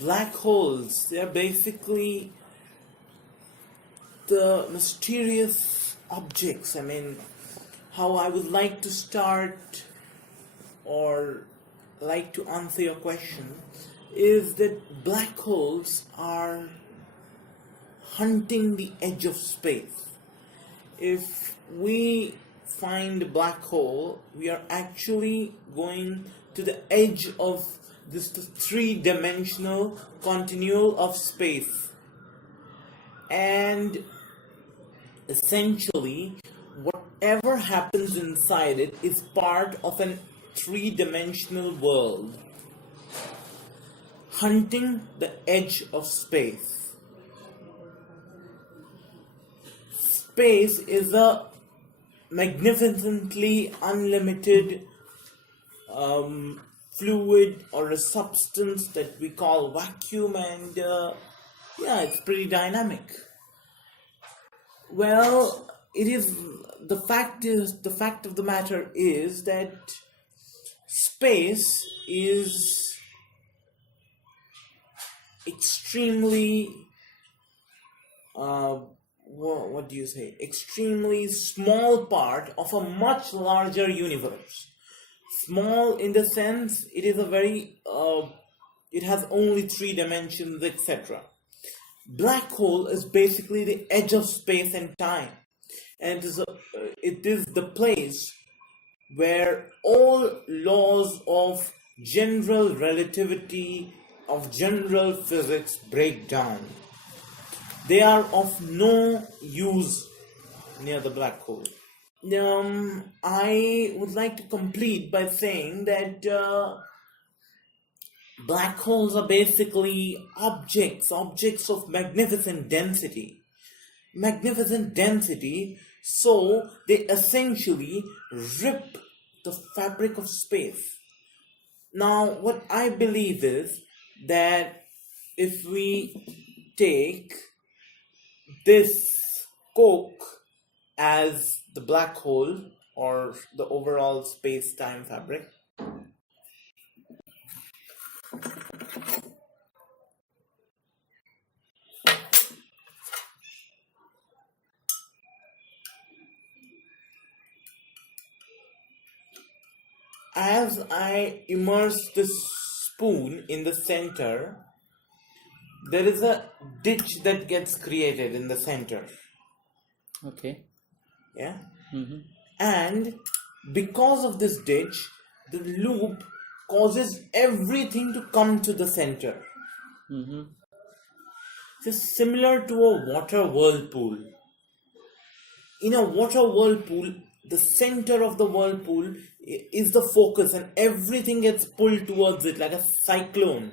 Black holes, they are basically the mysterious objects. How I would like to start or like to answer your question is that black holes are hunting the edge of space. If we find a black hole, we are actually going to the edge of this three-dimensional continual of space, and essentially whatever happens inside it is part of an three-dimensional world hunting the edge of space. Space is a magnificently unlimited fluid or a substance that we call vacuum, and it's pretty dynamic. Well, the fact of the matter is that space is extremely extremely small part of a much larger universe. Small in the sense it is it has only three dimensions, etc. Black hole is basically the edge of space and time, and it is the place where all laws of general relativity, of general physics break down. They are of no use near the black hole. I would like to complete by saying that black holes are basically objects of magnificent density. So they essentially rip the fabric of space. Now, what I believe is that if we take this Coke as the black hole or the overall space-time fabric, as I immerse this spoon in the center, there is a ditch that gets created in the center. Okay. Yeah. Mm-hmm. And because of this ditch, the loop causes everything to come to the center. Mm-hmm. It's similar to a water whirlpool. In a water whirlpool, the center of the whirlpool is the focus, and everything gets pulled towards it like a cyclone,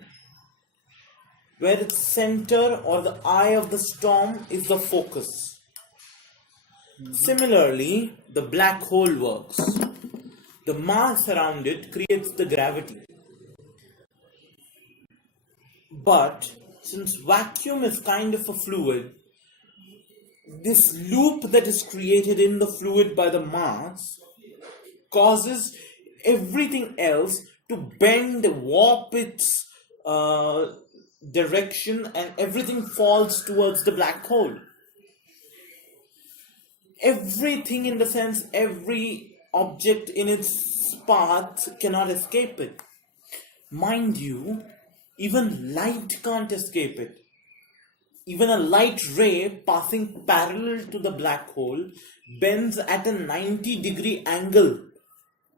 where its center or the eye of the storm is the focus. Similarly, the black hole works. The mass around it creates the gravity. But since vacuum is kind of a fluid, this loop that is created in the fluid by the mass causes everything else to bend, warp its direction, and everything falls towards the black hole. Everything, in the sense, every object in its path cannot escape it. Mind you, even light can't escape it. Even a light ray passing parallel to the black hole bends at a 90-degree angle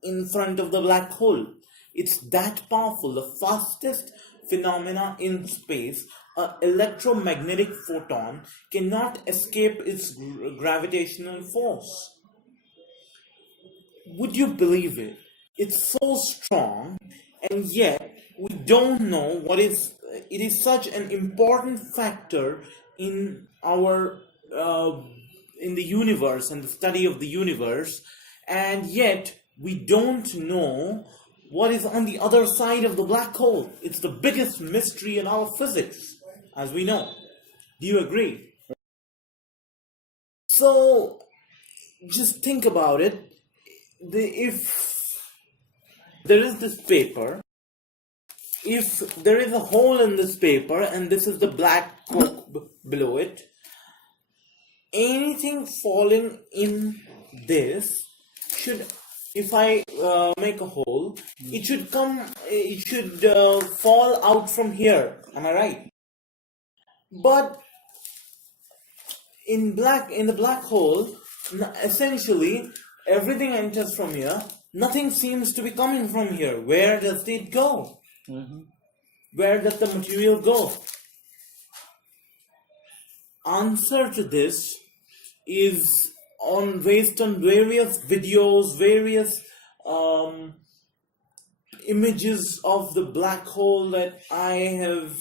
in front of the black hole. It's that powerful. The fastest phenomena in space, an electromagnetic photon, cannot escape its gravitational force. Would you believe it? It's so strong, and yet we don't know what is. It is such an important factor in our in the universe and the study of the universe, and yet we don't know what is on the other side of the black hole. It's the biggest mystery in our physics, as we know. Do you agree? So, just think about it. If there is this paper, if there is a hole in this paper and this is the black coke below it, anything falling in this should, if I make a hole, it should fall out from here. Am I right? But in the black hole, essentially everything enters from here. Nothing seems to be coming from here. Where does it go? Where does the material go? Answer to this is based on various videos, various images of the black hole that I have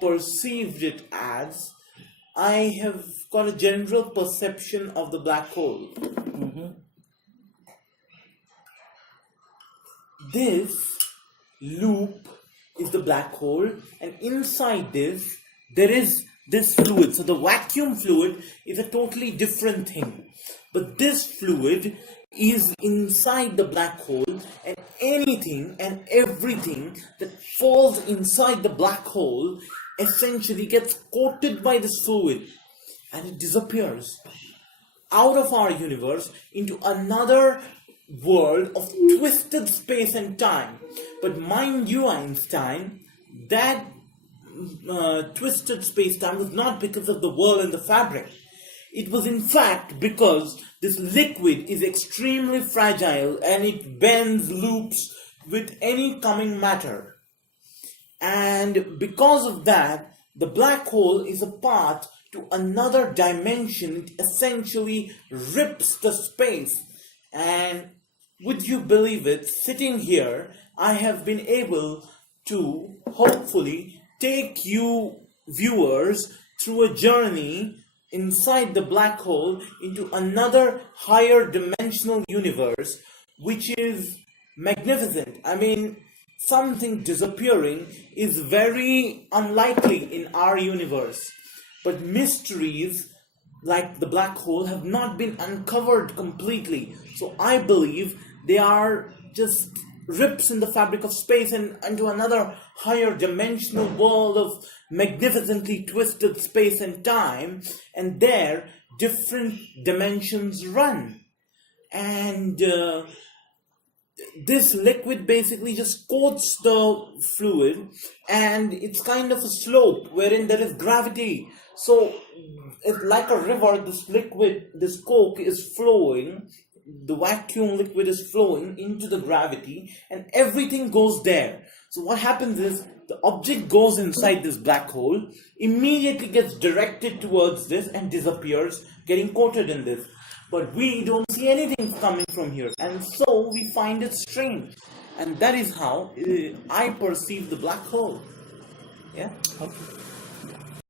perceived it as. I have got a general perception of the black hole. This loop is the black hole, and inside this there is this fluid. So the vacuum fluid is a totally different thing, but this fluid is inside the black hole, and anything and everything that falls inside the black hole essentially gets coated by this fluid, and it disappears out of our universe into another world of twisted space and time. But mind you, Einstein, that twisted space-time was not because of the whirl in the fabric. It was in fact because this liquid is extremely fragile and it bends, loops with any coming matter. And because of that, the black hole is a path to another dimension. It essentially rips the space. And would you believe it, sitting here, I have been able to hopefully take you viewers through a journey inside the black hole into another higher dimensional universe, which is magnificent. I mean, something disappearing is very unlikely in our universe, but mysteries like the black hole have not been uncovered completely. So I believe they are just rips in the fabric of space and into another higher dimensional world of magnificently twisted space and time, and there different dimensions run. And this liquid basically just coats the fluid, and it's kind of a slope wherein there is gravity. So it's like a river. This liquid, this coke is flowing, the vacuum liquid is flowing into the gravity, and everything goes there. So what happens is the object goes inside this black hole, immediately gets directed towards this and disappears, getting coated in this. But we don't see anything coming from here, and so we find it strange. And that is how I perceive the black hole. Yeah? Okay.